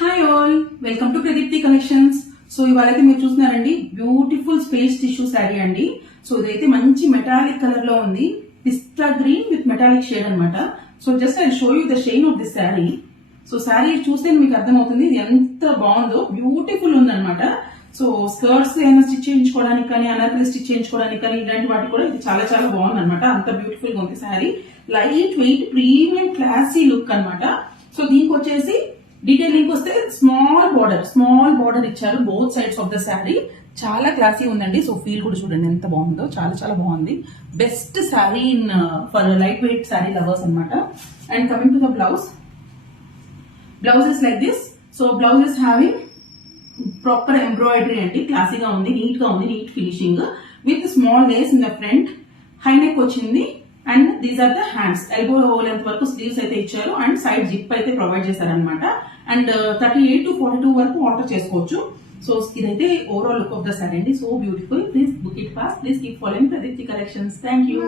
Hi all, welcome to Pradeepthi Collections. So ఇవాళైతే మీరు చూస్తున్నారండి బ్యూటిఫుల్ స్పేస్ టిష్యూ శారీ అండి. సో ఇదైతే మంచి మెటాలిక్ కలర్ లో ఉంది, పిస్తా గ్రీన్ విత్ మెటాలిక్ షేడ్ అనమాట. So just I show you the shine of this sari. So sari చూస్తే మీకు అర్థమవుతుంది ఇది ఎంత బాగుందో, బ్యూటిఫుల్ ఉందన్నమాట. సో స్కర్ట్స్ ఏమైనా స్టిచ్ చేయించుకోవడానికి కానీ, అనార్కలి స్టిచ్ చేయించుకోవడానికి కానీ, ఇలాంటి వాటికి కూడా ఇది చాలా చాలా బాగుంది అనమాట. అంత బ్యూటిఫుల్ గా ఉంది sari. Light weight premium classy look అనమాట. సో దీనికి వచ్చేసి డీటెయిలింగ్ వస్తే స్మాల్ బార్డర్ ఇచ్చారు both sides of the sari. చాలా క్లాసీ ఉందండి. సో ఫీల్ కూడా చూడండి ఎంత బాగుందో, చాలా చాలా బాగుంది. Best sari in for light weight sari lovers అనమాట. And coming to the blouse is like this. So blouse is having proper embroidery అండి, క్లాసీగా ఉంది, నీట్ గా ఉంది, neat finishing with small lace in the front. High neck వచ్చింది. And these are the hands, elbow length వరకు sleeves అయితే ఇచ్చారు and side zip అయితే ప్రొవైడ్ చేశారనమాట. అండ్ 38 to 42 వరకు ఆర్డర్ చేసుకోవచ్చు. సో ఇదైతే overall look of the sari అండి. So beautiful. Please book it fast. Please keep following Pradeepthi Collections. Thank you.